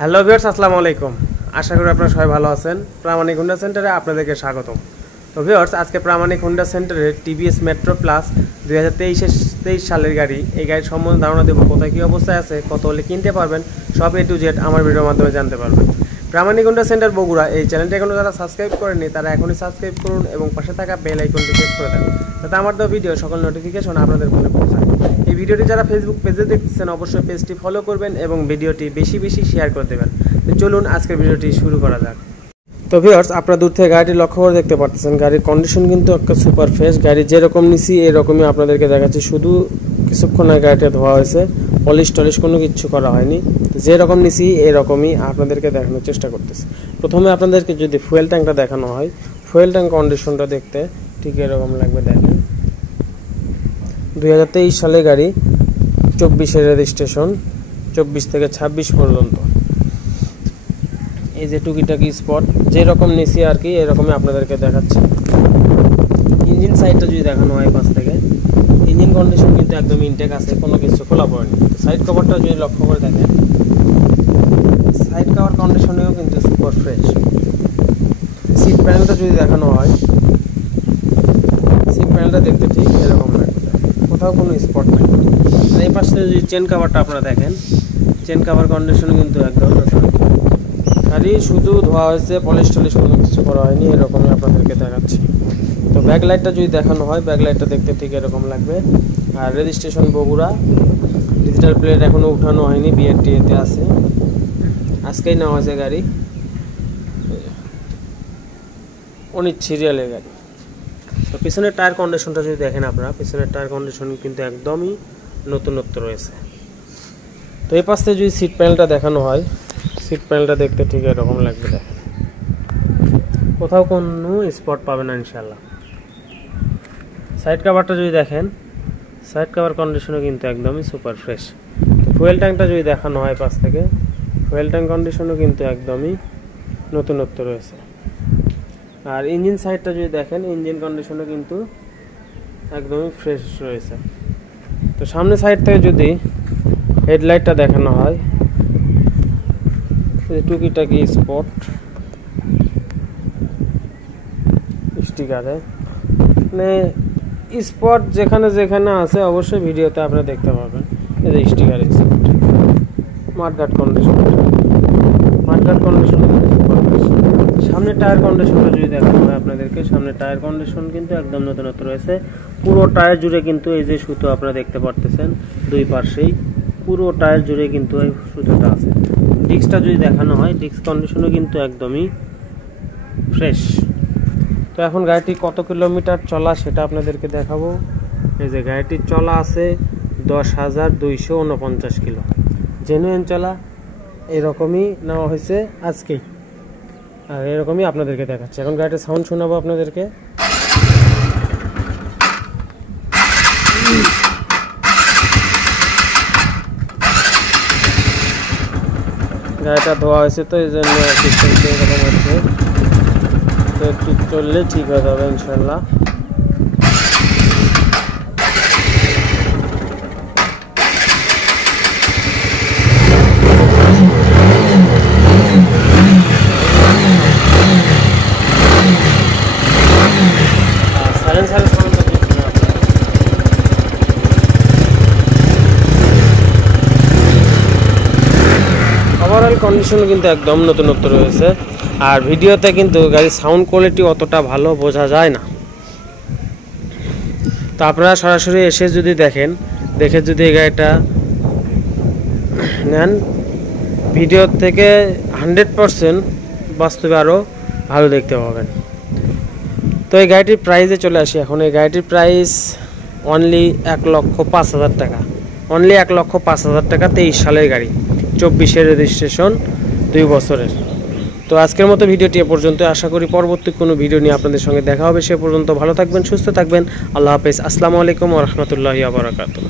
Hello viewers, আসসালামু আলাইকুম। আশা করি আপনারা সবাই ভালো আছেন। প্রামাণিক হোন্ডা সেন্টারে আপনাদেরকে স্বাগতম। তো ভিউয়ার্স, আজকে প্রামাণিক হোন্ডা সেন্টারে টিভিএস মেট্রো প্লাস 2023 সালের গাড়ি, এই গাড়ির সম্বন্ধে ধারণা দেবো। কোথায় কী অবস্থায় আছে, কত হলে কিনতে পারবেন, সব A to Z আমার ভিডিওর মাধ্যমে জানতে পারবেন। প্রামাণিক হোন্ডা সেন্টার বগুড়া, এই চ্যানেলটা এখনও যারা সাবস্ক্রাইব করেননি তারা এখনই সাবস্ক্রাইব করুন এবং পাশে থাকা বেল আইকনটি প্রেস করে দেন, যাতে আমার দেওয়া ভিডিও সকল নোটিফিকেশন আপনাদের ফোনে পৌঁছায়। এই ভিডিওটি যারা ফেসবুক পেজে দেখছেন অবশ্যই পেজটি ফলো করবেন এবং ভিডিওটি বেশি বেশি শেয়ার করে দেবেন। তো চলুন আজকের ভিডিওটি শুরু করা যাক। তো ভিউয়ার্স, আপনারা দূর থেকে গাড়িটি লক্ষ্য করে দেখতে পাচ্ছেন, গাড়ির কন্ডিশন কিন্তু একটা সুপার ফ্রেশ। গাড়ি যেরকম নিছি এরকমই আপনাদেরকে দেখাচ্ছি। শুধু কিছুক্ষণ আগে গাড়িটা ধোয়া হয়েছে, পলিশ টলিশ কোনো কিছু করা হয়নি। তো যেরকম নিছি এরকমই আপনাদেরকে দেখানোর চেষ্টা করতেছি। প্রথমে আপনাদেরকে যদি ফুয়েল ট্যাঙ্কটা দেখানো হয়, ফুয়েল ট্যাঙ্ক কন্ডিশনটা দেখতে ঠিক এরকম লাগবে। দেখেন 2023 সালে গাড়ি, 24-এর রেজিস্ট্রেশন, 24 থেকে 26 পর্যন্ত। এই যে টুকিটাকি স্পট যেরকম নিছি আর কি এরকমই আপনাদেরকে দেখাচ্ছি। ইঞ্জিন সাইডটা যদি দেখানো হয় পাশ থেকে, ইঞ্জিন কন্ডিশন কিন্তু একদম ইনটেক আছে, কোনো কিছু খোলা পড়েনি। সাইড কভারটা যদি লক্ষ্য করে দেখেন, সাইড কভার কন্ডিশনেও কিন্তু সুপার ফ্রেশ। সিট প্যানেলটা যদি দেখানো হয়, সিট প্যানেলটা দেখতে ঠিক এরকম লাগবে, কোথাও কোনো স্পট নেই। আর এই পাশে যদি চেন কাভারটা আপনারা দেখেন, চেন কাভার কন্ডিশন কিন্তু একদম নতুন। গাড়ি শুধু ধোয়া হয়েছে, পলিশ টলিশ কোনো কিছু করা হয়নি, এরকমই আপনাদেরকে দেখাচ্ছি। তো ব্যাক লাইটটা যদি দেখানো হয়, ব্যাক লাইটটা দেখতে ঠিক এরকম লাগবে। আর রেজিস্ট্রেশন বগুড়া, ডিজিটাল প্লেট এখনও উঠানো হয়নি, BRTA-তে আছে, আজকেই নেওয়া হয়েছে গাড়ি, 19 সিরিয়ালের গাড়ি। তো পিছনের টায়ার কন্ডিশনটা যদি দেখেন আপনারা, পিছনের টায়ার কন্ডিশন কিন্তু একদমই নতুনত্ব রয়েছে। তো এই পাশ থেকে যদি সিট প্যানেলটা দেখানো হয়, সিট প্যানেলটা দেখতে ঠিক এরকম লাগবে। দেখেন কোথাও কোনো স্পট পাবে না ইনশাল্লাহ। সাইড কাভারটা যদি দেখেন, সাইড কাভার কন্ডিশনও কিন্তু একদমই সুপার ফ্রেশ। তো ফুয়েল ট্যাঙ্কটা যদি দেখানো হয় পাশ থেকে, ফুয়েল ট্যাঙ্ক কন্ডিশনও কিন্তু একদমই নতুনত্ব রয়েছে। আর ইঞ্জিন সাইডটা যদি দেখেন, ইঞ্জিন কন্ডিশনও কিন্তু একদমই ফ্রেশ রয়েছে। তো সামনে সাইড থেকে যদি হেডলাইটটা দেখানো হয়, টুকিটাকি স্পট স্টিকারে, মানে স্পট যেখানে যেখানে আছে অবশ্যই ভিডিওতে আপনারা দেখতে পাবেন। এই যে স্টিকার স্পট, মাঠঘাট কন্ডিশন, মাঠঘাট কন্ডিশন। সামনে টায়ার কন্ডিশনটা যদি দেখানো হয় আপনাদেরকে, সামনে টায়ার কন্ডিশন কিন্তু একদম নতুনত্ব রয়েছে। পুরো টায়ার জুড়ে কিন্তু এই যে সুতো আপনারা দেখতে পারতেছেন, দুই পাশেই পুরো টায়ার জুড়ে কিন্তু এই সুতোটা আছে। ডিস্কটা যদি দেখানো হয়, ডিস্ক কন্ডিশনও কিন্তু একদমই ফ্রেশ। তো এখন গাড়িটি কত কিলোমিটার চলা সেটা আপনাদেরকে দেখাবো। এই যে গাড়িটির চলা আছে 10,249 কিলো, জেনুইন চলা। এরকমই নেওয়া হয়েছে আজকেই, আর এরকমই আপনাদেরকে দেখাচ্ছে। এখন গাড়িটার সাউন্ড শোনাবো আপনাদেরকে। গাড়িটা ধোয়া হয়েছে তো এই জন্য এরকম হচ্ছে। তো একটু চললে ঠিক হয়ে যাবে ইনশাল্লাহ। ওভারঅল কন্ডিশন কিন্তু একদম নতুনত্ব রয়েছে। আর ভিডিওতে কিন্তু গাড়ির সাউন্ড কোয়ালিটি অতটা ভালো বোঝা যায় না। তো আপনারা সরাসরি এসে যদি দেখেন, দেখে যদি এই গাড়িটা নেন, ভিডিও থেকে 100% বাস্তবে আরও ভালো দেখতে পাবেন। তো এই গাড়িটির প্রাইসে চলে আসি এখন। এই গাড়িটির প্রাইস অনলি 1,05,000 টাকা, অনলি 1,05,000 টাকা। 23 সালের গাড়ি, 24-এর রেজিস্ট্রেশন, 2 বছরের। তো আজকের মতো ভিডিওটি এ পর্যন্ত। আশা করি পরবর্তী কোনো ভিডিও নিয়ে আপনাদের সঙ্গে দেখা হবে। সে পর্যন্ত ভালো থাকবেন, সুস্থ থাকবেন। আল্লাহ হাফেজ। আসসালামু আলাইকুম ওয়া রাহমাতুল্লাহি ওয়া বারাকাতুহু।